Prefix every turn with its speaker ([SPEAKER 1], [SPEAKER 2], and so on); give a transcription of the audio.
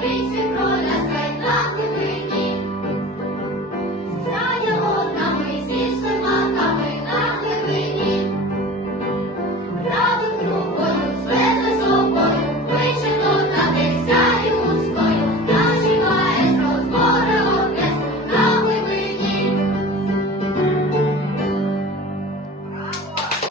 [SPEAKER 1] Glory